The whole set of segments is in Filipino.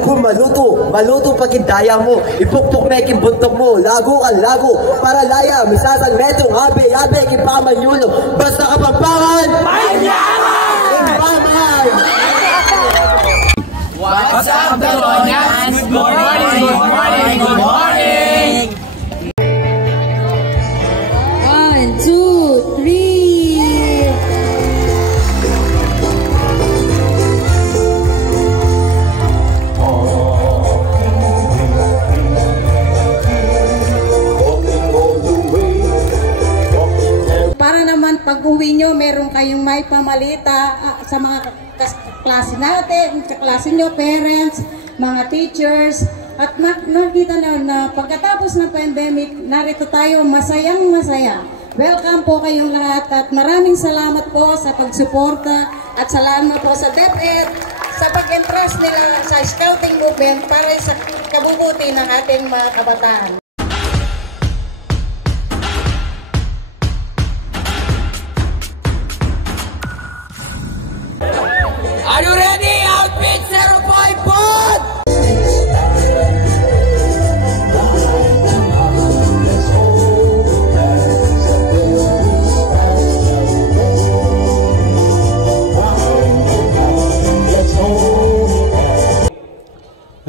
Level maluto pagindaya mo, ipukpok meking buntok mo, lago para laya, misasang metong habe, kipamanyulo, basta Kapampangan, Manyaman! What's up, Belonians? Good morning! Good morning! Good morning! 1, 2, 3. Para naman pag-uwi nyo, meron kayong may pamalita sa mga klase natin, kaklase nyo, parents, mga teachers, at nakita na pagkatapos ng pandemic, narito tayo masayang-masaya. Welcome po kayong lahat at maraming salamat po sa pagsuporta at salamat po sa DepEd sa pag-entrust nila sa scouting movement para sa kabubuti ng ating mga kabataan. Are you ready? Outfit 05 pod!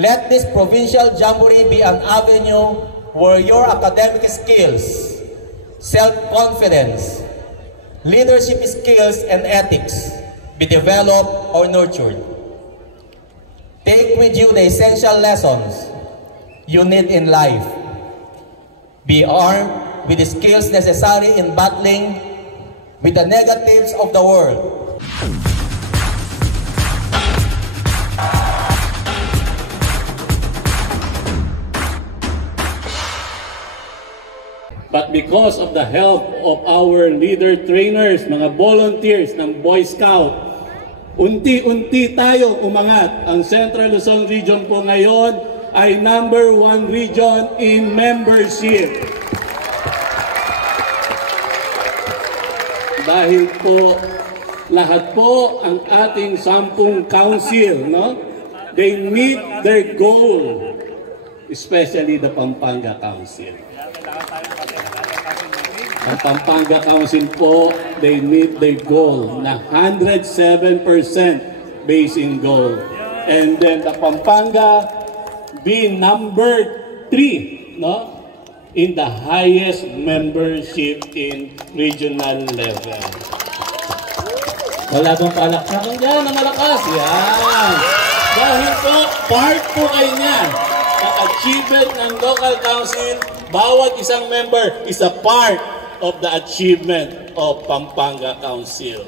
Let this provincial jamboree be an avenue where your academic skills, self-confidence, leadership skills, and ethics be developed or nurtured. Take with you the essential lessons you need in life. Be armed with the skills necessary in battling with the negatives of the world. But because of the help of our leader trainers, mga volunteers ng Boy Scout, unti-unti tayong umangat. Ang Central Luzon Region po ngayon ay #1 region in membership. Dahil po, lahat po ang ating 10 council, no? They meet their goal, especially the Pampanga Council. Ang Pampanga Council po, they meet their goal na 107% basing goal. And then the Pampanga be #3, no? In the highest membership in regional level. Wala bang palakpakan dyan na malakas? Yan! Dahil po, part po kayo niyan. Ang achievement ng local council, bawat isang member is a part of the achievement of Pampanga Council.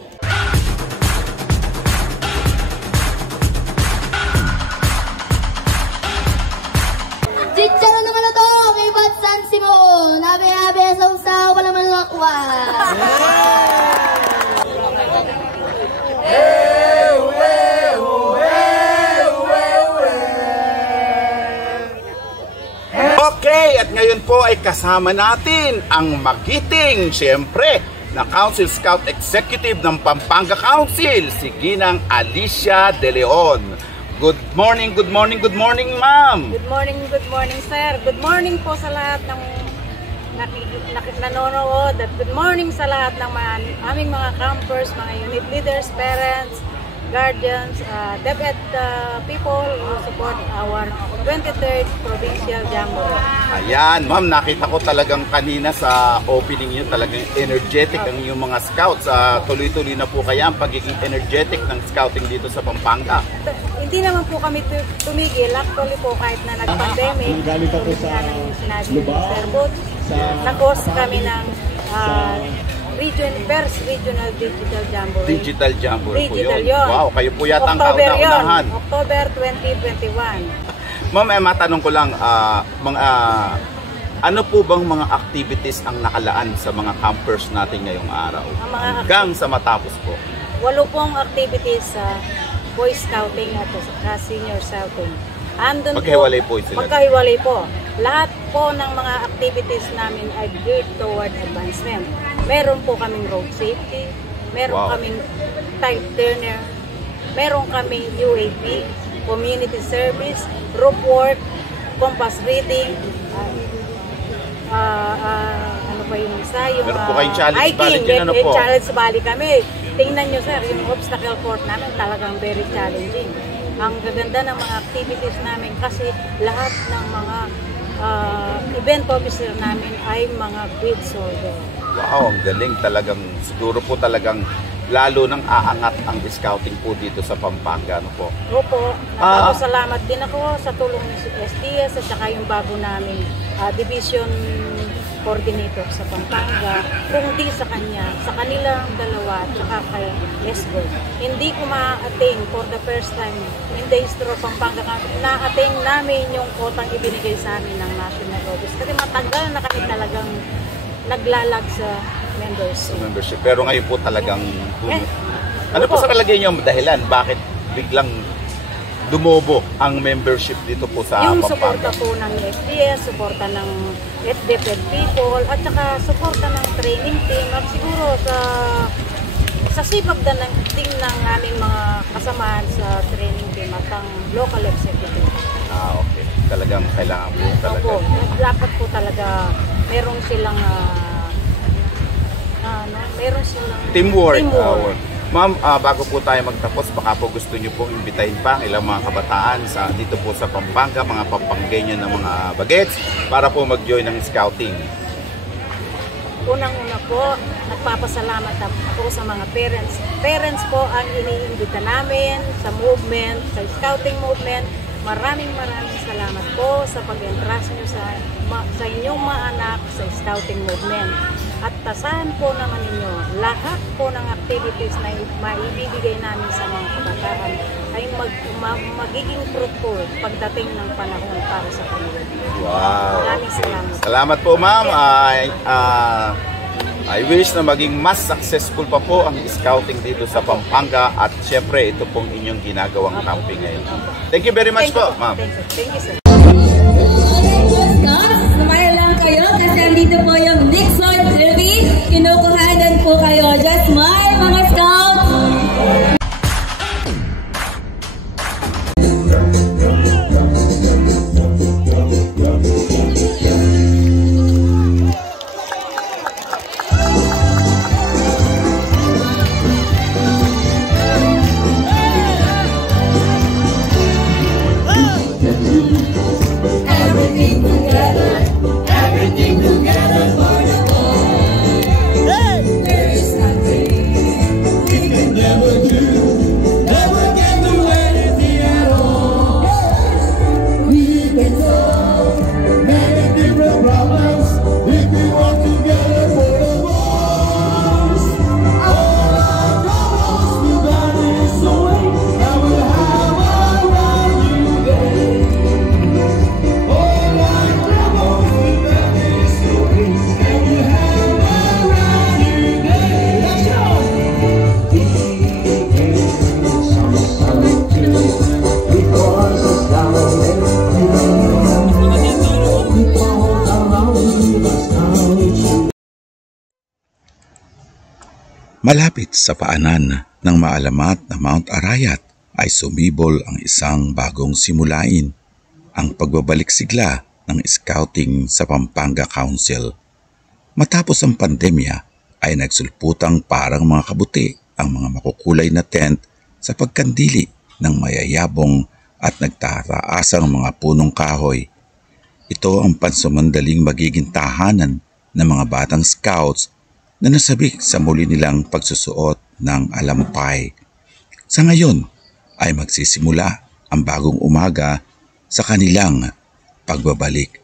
Chicharo naman na to, kay Bat San Simon. Habi-habi sa usaw, wala man lakwa. Okay, at ngayon po ay kasama natin ang magiting, siyempre, na Council Scout Executive ng Pampanga Council, si Ginang Alicia De Leon. Good morning, ma'am. Good morning, sir. Good morning po sa lahat ng nanonood at good morning sa lahat ng aming mga campers, mga unit leaders, parents, guardians, DepEd people who support our 23rd Provincial Jamboree. Ayan, ma'am, nakita ko talagang kanina sa opening niyo talagang energetic ang inyong mga scouts. Tuloy-tuloy na po kaya ang pagiging energetic ng scouting dito sa Pampanga. Hindi naman po kami tumigil. Actually po, kahit na nag-pandemic, sinabi ni Sir Boots, nag-host kami ng First Regional Digital Jamboree. Digital Jamboree po yun. Yun. Wow, kayo po yata ang kauna-unahan. October 2021. Ma'am, matanong ko lang, ano po bang mga activities ang nakalaan sa mga campers natin ngayong araw? Hanggang sa matapos po? 8 pong activities sa Boy Scouting at Senior Scouting. Magkahiwalay po sila? Magkahiwalay po. Lahat po ng mga activities namin ay geared toward advancement. Meron po kaming road safety, meron kaming type turner, meron kaming UAP, community service, group work, compass reading, ano pa yung isa, yung Meron po kayong challenge hiking, bali dyan, ano po? challenge bali kami. Tingnan nyo sir, yung obstacle course namin talagang very challenging. Ang gaganda ng mga activities namin kasi lahat ng mga event officer namin ay mga bid soldier. Wow, ang galing talagang. Siguro po talagang lalo nang aangat ang scouting po dito sa Pampanga. Ano po? Opo, nagpapasalamat din ako sa tulong ni SDS at saka yung bago namin division coordinator sa Pampanga. Kung di sa kanya, sa kanilang dalawa at saka kay Esgo, hindi ko ma-attain for the first time in the history of Pampanga. Na-attain namin yung quotang ibinigay sa amin ng National Office. Kasi matagal na kami talagang naglalag sa membership. Pero ngayon po talagang ano po sa palagay niyo dahilan bakit biglang dumobo ang membership dito po sa yung Pampanga? Suporta po ng SDS, suporta ng FDFED people, at saka suporta ng training team, at siguro sa sipag din ng aming mga kasamahan sa training team at ang local executive. Okay. Talagang kailangan po talaga. Opo, dapat po talaga meron silang teamwork. Ma'am, bago po tayo magtapos, baka po gusto niyo pong imbitahin pa ang ilang mga kabataan dito po sa Pampanga, mga Pampanggenyo ng mga bagets, para po mag-join ng scouting. Unang-una po, nagpapasalamat po sa mga parents. Parents po ang iniimbita namin sa movement, sa scouting movement. Maraming salamat po sa pag-entrust nyo sa inyong mga anak sa scouting movement. At tasahan po naman ninyo, lahat po ng activities na maibibigay namin sa mga kabataan ay magiging fruitful pagdating ng panahon para sa kanila. Wow! Maraming salamat. Salamat po ma'am. I wish na maging mas successful pa po ang scouting dito sa Pampanga at syempre ito pong inyong ginagawang camping ngayon. Thank you very much po ma'am. Thank you sir. Sumaya lang kayo kasi andito po yung Nixon TV. Kinukuhanan po kayo. Just smile mga scouts! Malapit sa paanan ng maalamat na Mount Arayat ay sumibol ang isang bagong simulain, ang pagbabalik sigla ng scouting sa Pampanga Council. Matapos ang pandemya ay nagsulputang parang mga kabuti ang mga makukulay na tent sa pagkandili ng mayayabong at nagtataasang mga punong kahoy. Ito ang pansamandaling magiging tahanan ng mga batang scouts na nasabik sa muli nilang pagsusuot ng alampay. Sa ngayon ay magsisimula ang bagong umaga sa kanilang pagbabalik.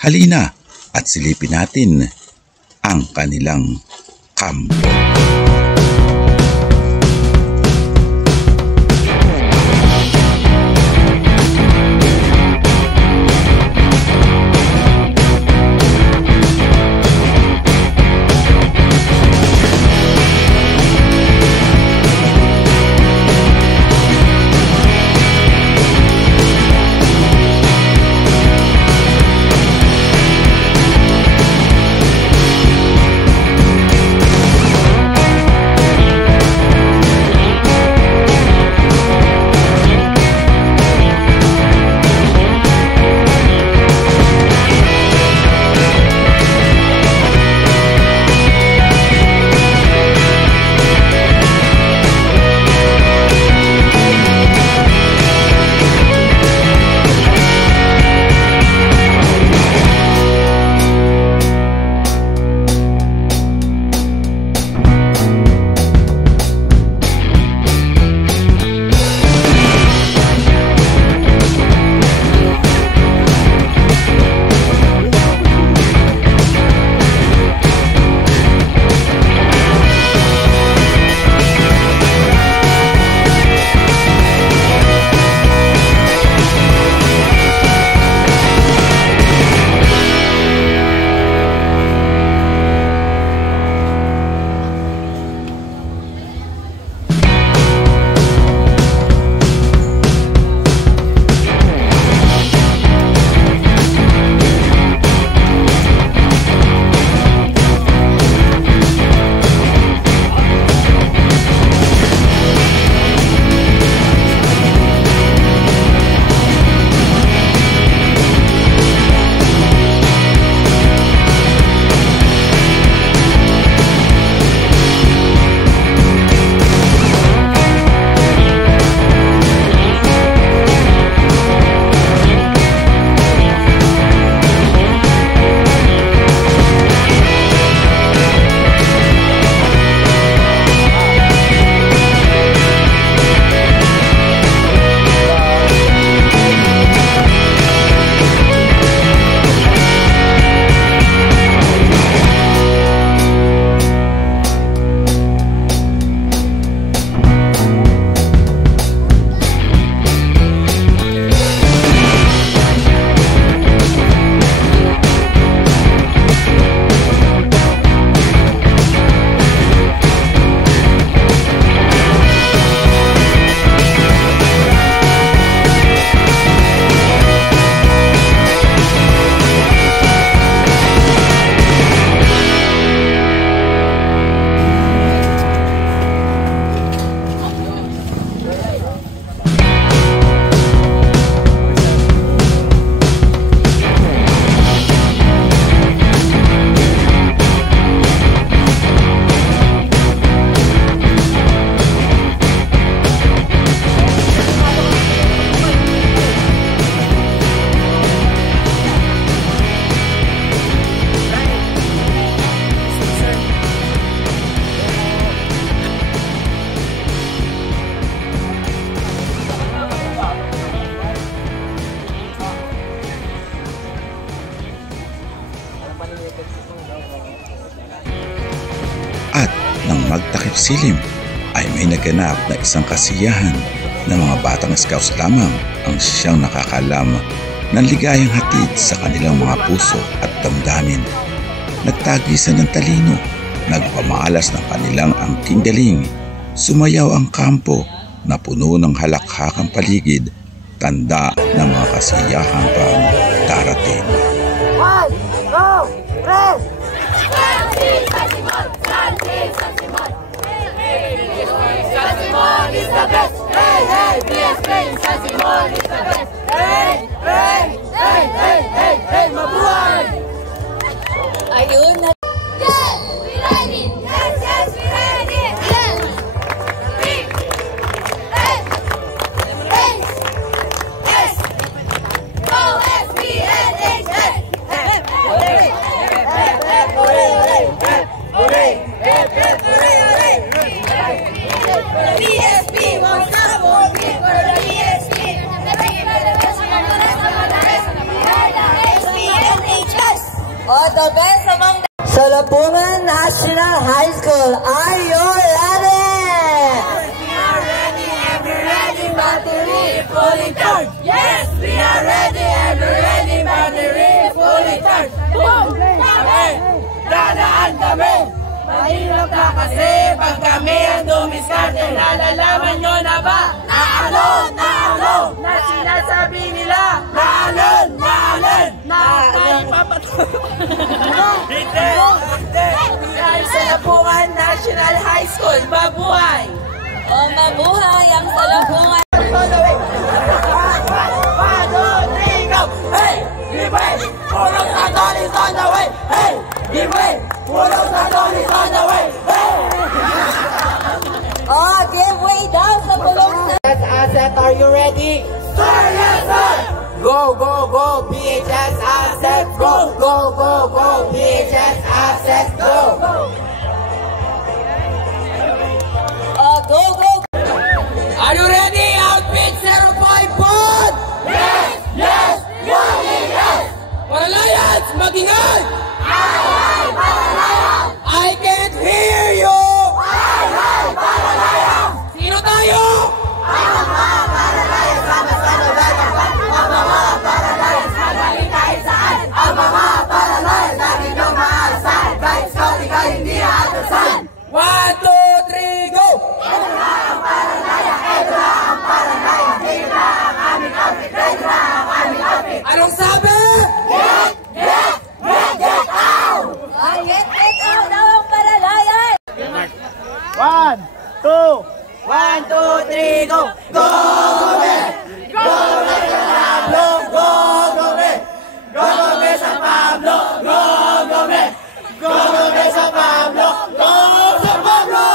Halina at silipin natin ang kanilang kampo. Masilim ay may naganap na isang kasiyahan na mga batang scouts lamang ang siyang nakakalam ng ligayang hatid sa kanilang mga puso at damdamin. Nagtagisan ng talino, nagpamalas ng kanilang angking galing, sumayaw ang kampo na puno ng halakhakang paligid, tanda ng mga kasiyahan pang darating. 1, 2, 3! Sasimon is the best! Hey, hey, BSP! Sasimon is the best! Hey, hey, hey, hey, hey, hey, mabuhay! Ayun na. Yes, we ready! Yes, yes, we ready! Yes! S! O, S, B, N, H, S! Hooray! Hooray! Hooray! Hooray! BSP won't stop working for the BSP. Oh, the best among the... Salapungan National High School, are you ready? We are ready, ever ready, battery fully charged. Yes, we are ready, ever ready, battery fully charged. Boom! Kami! Dadaan kami! Mahirap na kasi pag kami ang dumiskarte. Nalalaman nyo na ba? Na ano? Na sinasabi nila? Na alin? Na kami papatuloy. Hindi! Dahil sa Lapungan National High School, mabuhay! Oh, mabuhay ang Salapungan. Hey! Give way! Pulong sa Tony is on the way! Hey! Give way! Pulong sa Tony is on the way! Hey! Oh, give way daw sa pulong sa... Yes, Asset, are you ready? Sir, yes, sir! Go, go, go, BHS Asset, go, go, go, go, BHS Asset, go! Oh, go, go! Are you ready? Outfit 05 pod! Yes! Yes! Yes! Paralayas! Magingay! Ay! Paralayas! I can't hear you! Ay! Paralayas! Sino tayo? Ay! Paralayas! Sama-sama lahat! Ang mga paralayas! Magaling kahit saan! Ang mga paralayas! Lagi niyong maasahan! Kahit scouting kayo hindi aatasan! 1, 2, 3, go! Ito na ang paralaya! Ito na ang paralaya! Ito na ang aming outfit! Ito na ang aming outfit! Anong sabi? Get out! Get out daw ang Paralayan! 1, 2, 3, go! Go, Gobe! Go, Gobe sa Pablo! Go, Gobe! Go, Gobe sa Pablo! Go, Gobe! Go, Gobe sa Pablo! Go, sa Pablo!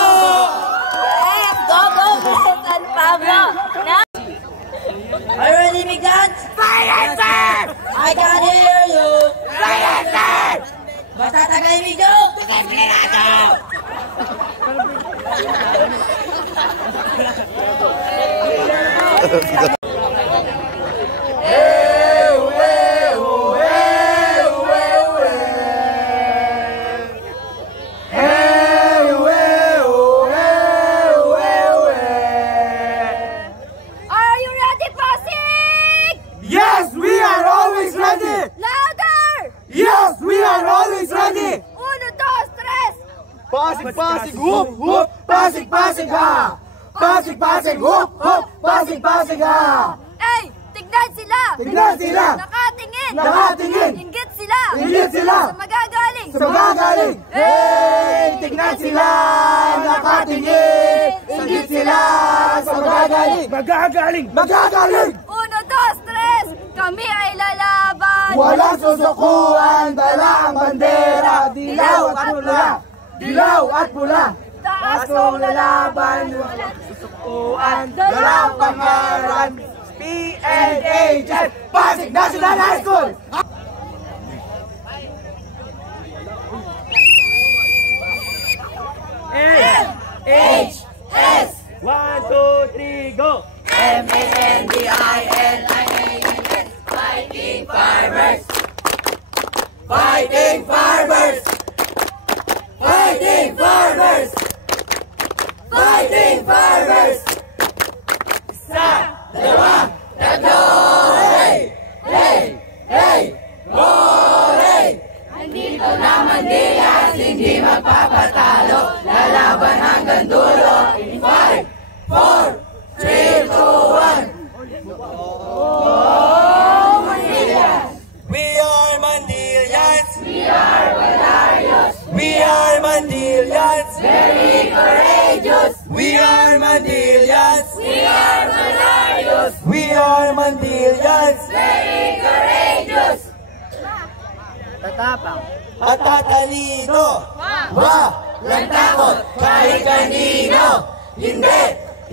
Yes, go, go, Mr. San Pablo! Now, Are you ready, big guns? Fire, sir! I can hear you! Fire, sir! Basta tagay video! are you ready, Pasig? Yes, we are always ready! Louder! Yes, we are always ready! 1, 2, 3! Pasig, pasig, whoop, whoop! Pasig, pasig, ha! Pasig, pasig, whoop, whoop! Pasig, pasig, ha! Ay, tignan sila! Tignan sila! Nakatingin! Nakatingin! Inggit sila! Inggit sila! Sa magagaling! Sa magagaling! Hey! Tignan sila! Nakatingin! Inggit sila! Sa magagaling! Magagaling! Magagaling! 1, 2, 3! Kami ay lalaban! Walang susukuan! Dala ang bandera! Dilaw at pula! Dilaw at pula! Taas Asong lalaban! Walang susukuan! Dala ang pangaran! PNHS! Pasig National High School! NHS! 1, 2, 3, go! M-A-N-D-I-L-I-A-N-S Fighting farmers! Fighting farmers! Fighting farmers! Farmers! Isa, dalawa, tatlo! Hey! Hey! Hey! Hooray! Andito naman Diaz, hindi magpapatalo. Lalaban hanggang dulo. In 5, 4, 3, 2, 1. Oh, Mandilians! We are Mandilians! We are Valarios! We are Mandilians! Very courageous! We are Mandilians! We are Valarios! We are Mandilians! Very courageous! Tatapang. At tatalino! Walang takot kahit kanino! Hindi!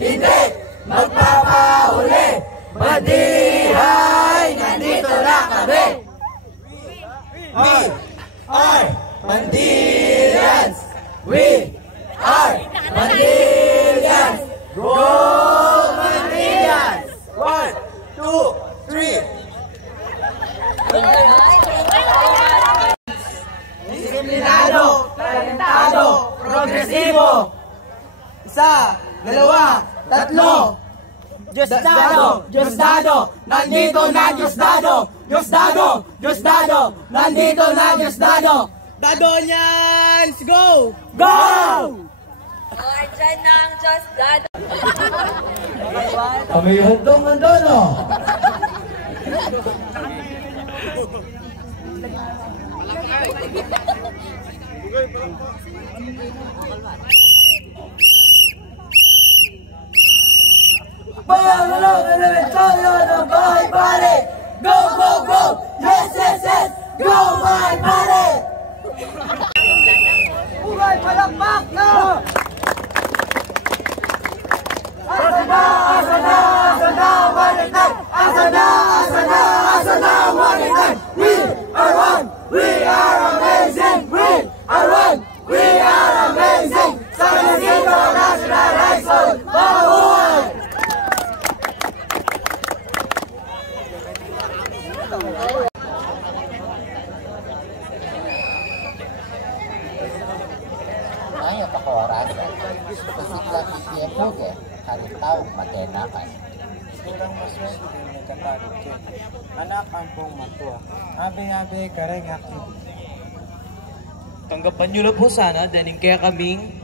Hindi! Magpapahuli! Mandihay! Nandito na kami! We are Mandilians! We are Mandilians! Go Mandilians! 1, 2, 3! Disiplinado, talentado, progresibo. Isa, dalawa, tatlo. Diosdado, Diosdado, nandito na Diosdado. Diosdado, Diosdado, nandito na Diosdado. Dadonians, go! Go! Diyan na ang Diosdado. Kami handong mandono. Bayang elementaryo ng bahay pare! Go, go, go! Yes, yes, yes! Go, bahay pare! Buhay palakpak na! Asa na, asa na, asa na, walitan! Asa na, asa na, asa na, walitan! We are one! We are amazing! We are one! We are amazing! Sa Isidro National High School, mabuhay! Ngayon ako oras, pasikla kisiyapuge, karitaw matenakan. Surang maswerte din nagkatalit ko. Anak ang pong mato. Abe-abe kareng akit. Tanggapan nyo lang po sana, dening kaya kaming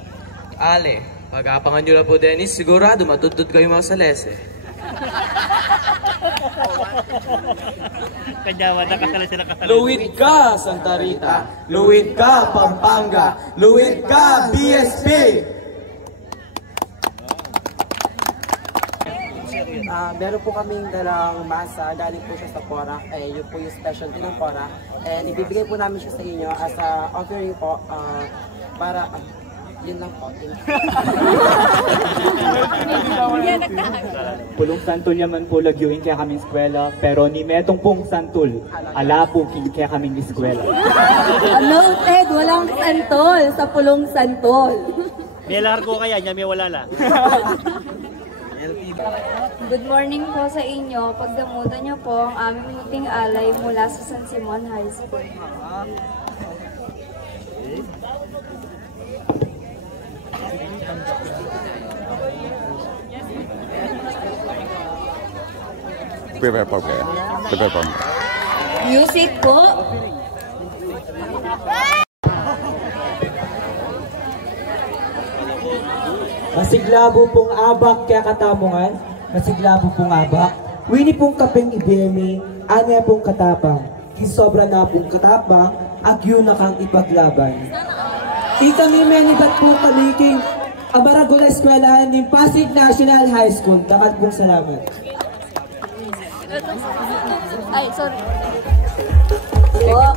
ale. Pag-apangan nyo lang po, Dennis, sigurado matutod kayo mga salese. Luwid ka, Santa Rita. Luwid ka, Pampanga. Luwid ka, BSP. Meron po kaming dalang masa, galing po siya sa Porac. Yun po yung specialty ng Porac. And ibibigay po namin siya sa inyo as a offering po para... yun lang po. Pulong santol naman po lagyuin kaya kaming eskwela, pero ni metong pong santul, ala po kaya kaming eskwela. Noted, walang santol sa pulong santol. May largo kaya niya, may wala la. Good morning po sa inyo. Pagdamutan niyo po ang aming muting alay mula sa San Simon High School. Prepare for me. Prepare for me. Music po. Masiglabo pong abak kaya katamungan, masiglabo pong abak. Wini pong kapeng ibemi, anya pong katapang. Kisobra na pong katapang, agyo na kang ipaglaban. Ikami menibat po kamiking Abaragula Eskwelahan ng Pasig National High School. Dakat pong salamat. Ay, sorry.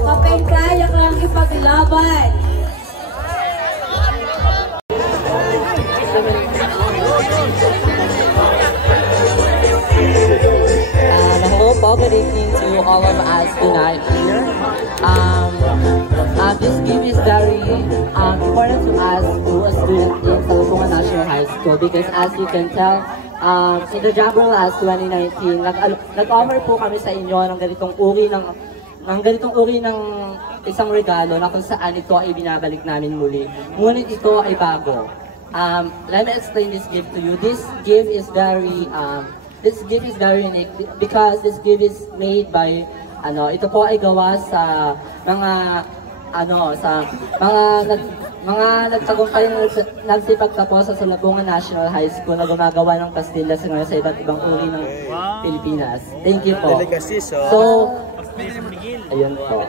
Kapeng kaya kang ipaglaban. Hello po, good evening to all of us tonight here. This game is very important to us to a student in Saluntungan National High School because as you can tell, in the Jumbo Last 2019, nag-offer po kami sa inyo ng ganitong uri ng isang regalo na kung saan ito ay binabalik namin muli. Ngunit ito ay bago. Let me explain this gift to you. This gift is very unique because this gift is made by ito po ay gawa sa mga nagtagumpay na nagsipagtapos sa Salabungan National High School na gumagawa ng pastillas ngayon sa iba't ibang uri ng Pilipinas. Thank you po. So, ayun po.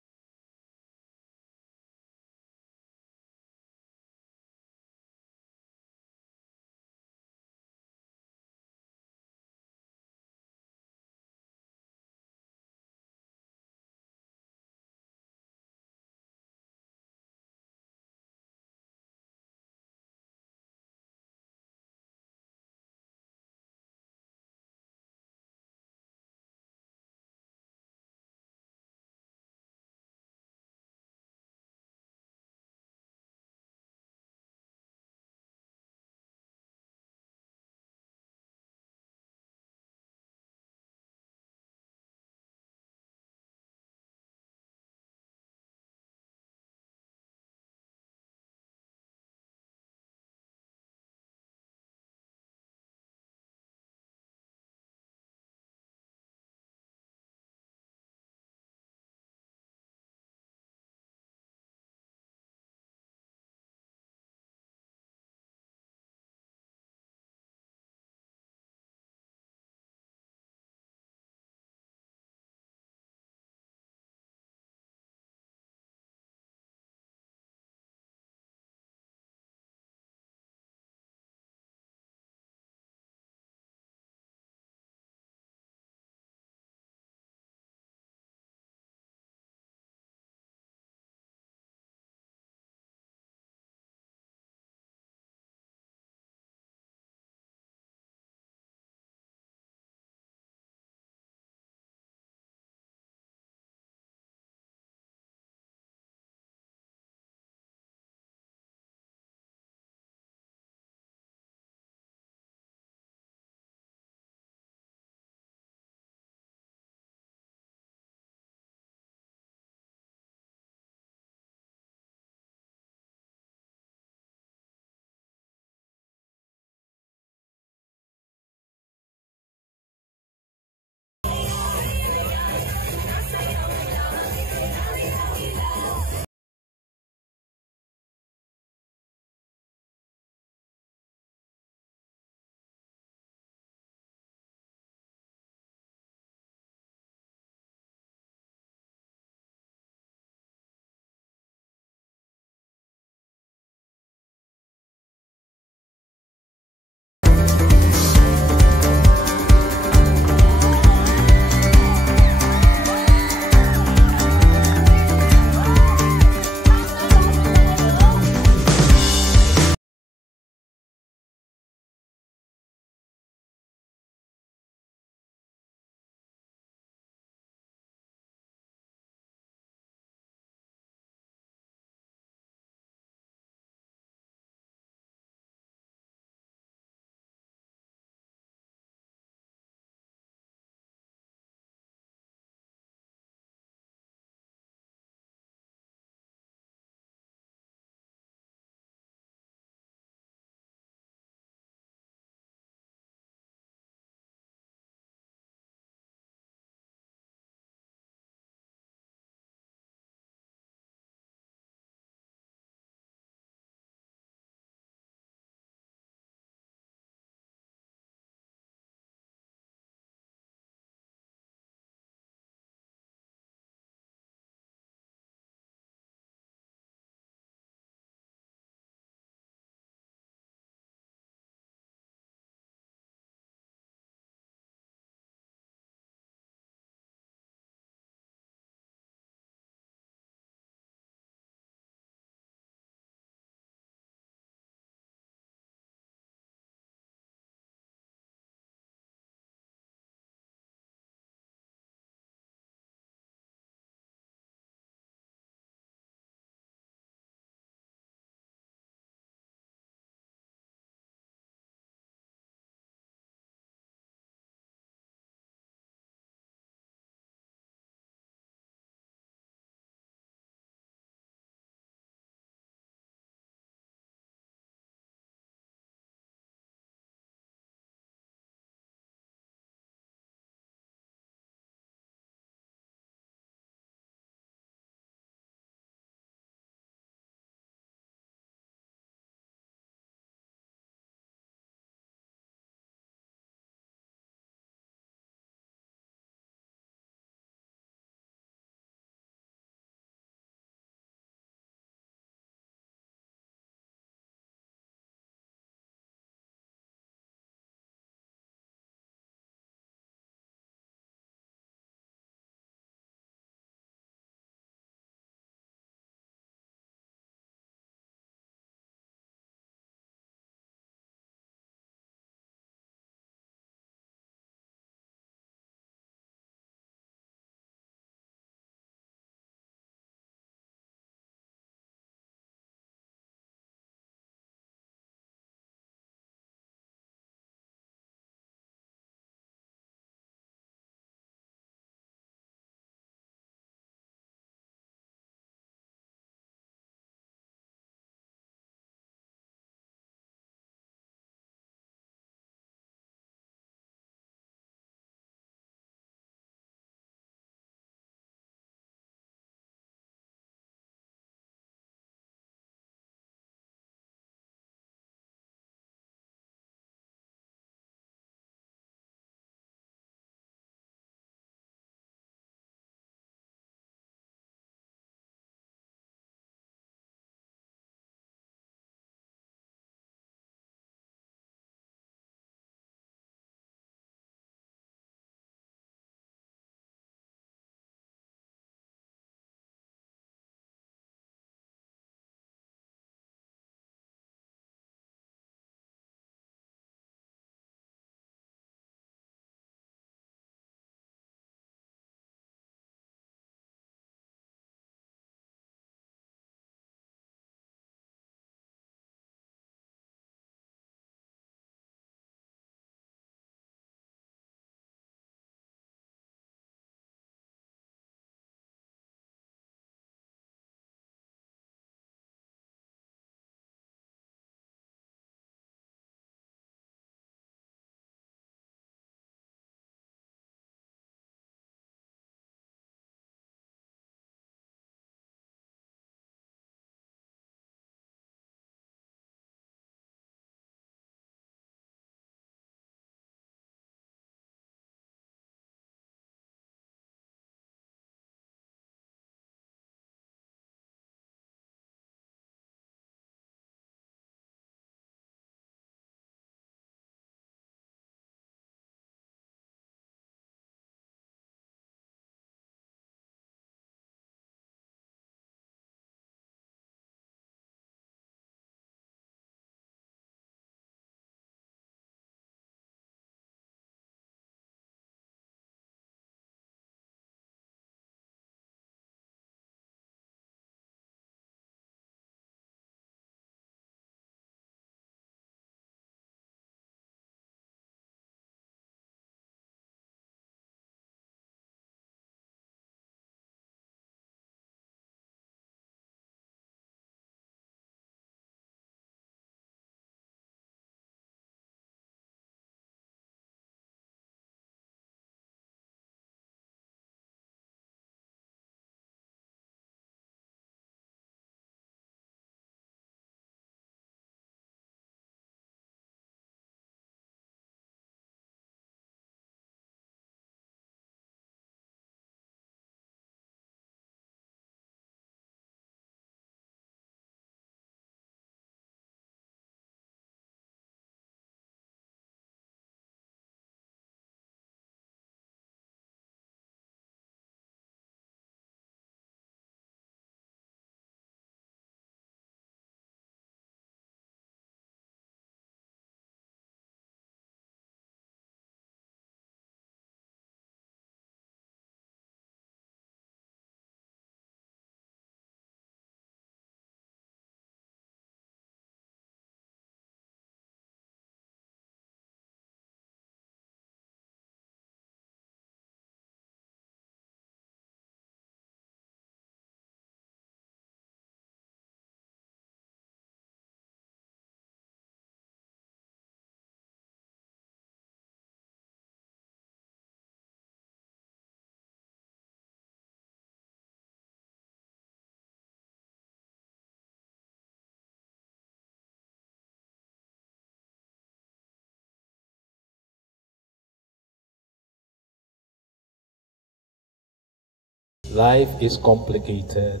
life is complicated.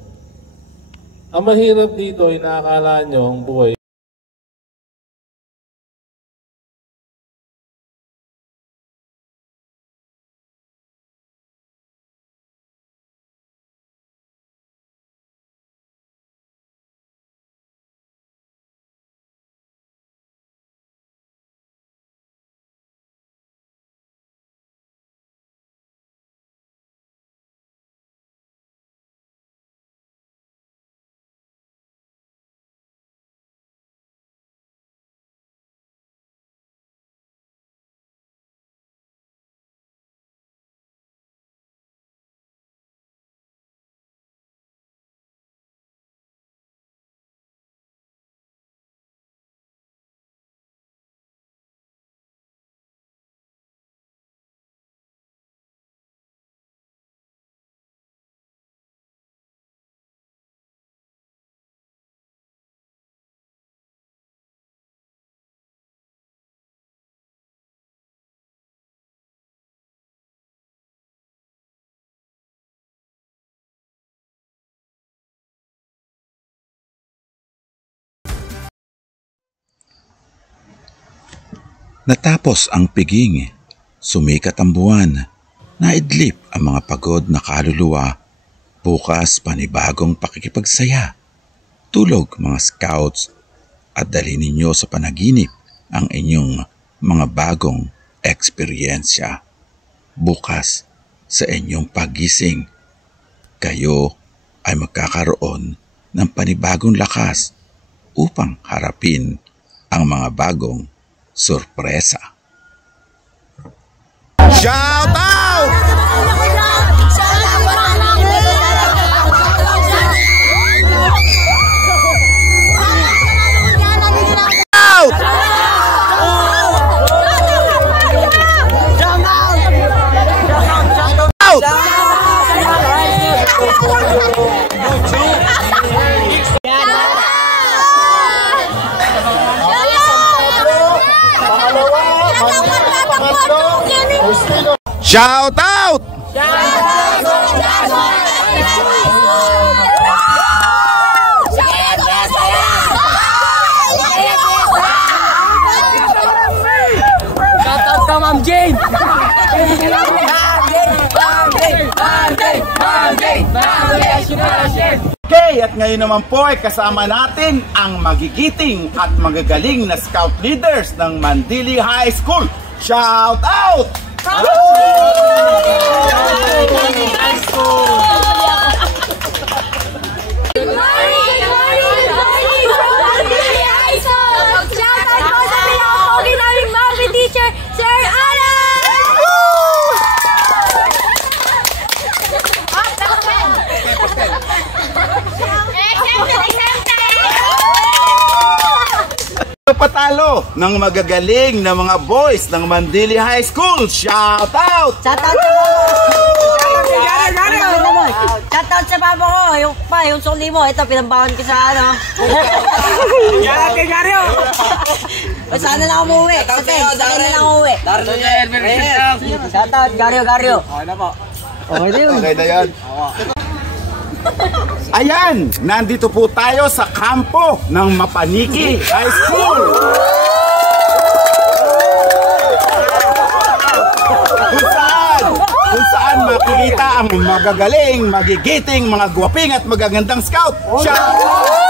Ang mahirap dito ay nakakala nyo ang buhay. Natapos ang piging, sumikat ang buwan, naidlip ang mga pagod na kaluluwa, bukas panibagong pakikipagsaya. Tulog mga scouts at dali ninyo sa panaginip ang inyong mga bagong eksperyensya. Bukas sa inyong pagising, kayo ay magkakaroon ng panibagong lakas upang harapin ang mga bagong sorpresa. Shout out! Shout out! Shout out ka, Ma'am Jane! Okay, at ngayon naman po ay kasama natin ang magigiting at magagaling na scout leaders ng Mandili High School. Shout out! Patalo ng magagaling na mga boys ng Mandili High School. Shout out! Shout out Shout out sa papa ko. Yung suli mo. Ito, pinambahan ko sa ano. Shout out Gario! Sana lang umuwi. Sana lang umuwi. Shout out Gario. Okay na po. Okay na yan. Ayan, nandito po tayo sa kampo ng Mapaniki High School. Kung saan makikita ang magagaling, magigiting, mga gwaping at magagandang scout. Shout out!